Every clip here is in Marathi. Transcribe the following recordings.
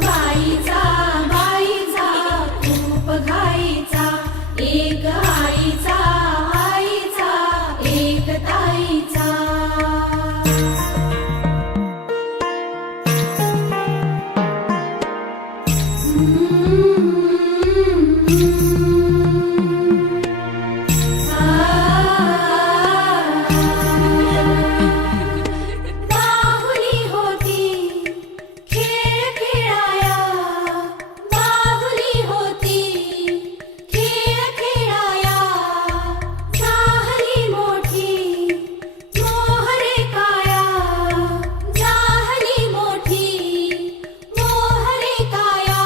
बाईचा बाईचा खूप घाईचा, एक आईचा आईचा एक ताईचा. बाहुली होती खेळ खेळाया, बाहुली होती खेळ खेळाया, झाली मोठी मोहरे काया, झाली मोठी मोहरे काया.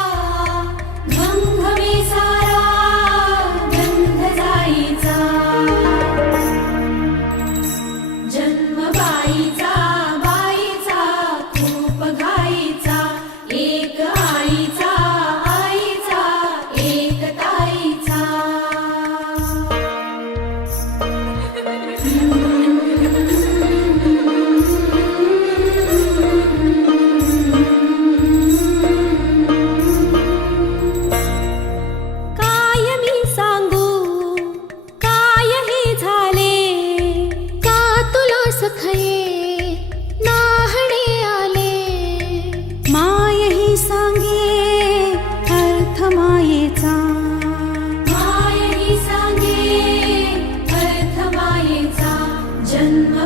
घमघमे सारा गंध जाईचा, जन्म बाईचा बाईचा खूप घाईचा, एक आईचा आईचा एक ताईचा. काय मी सांगू काय हे झाले, का तुला सखये नाहणे आले. माय ही सांगे अर्थ मायेचा, माय ही सांगे अर्थ मायेचा. जन्म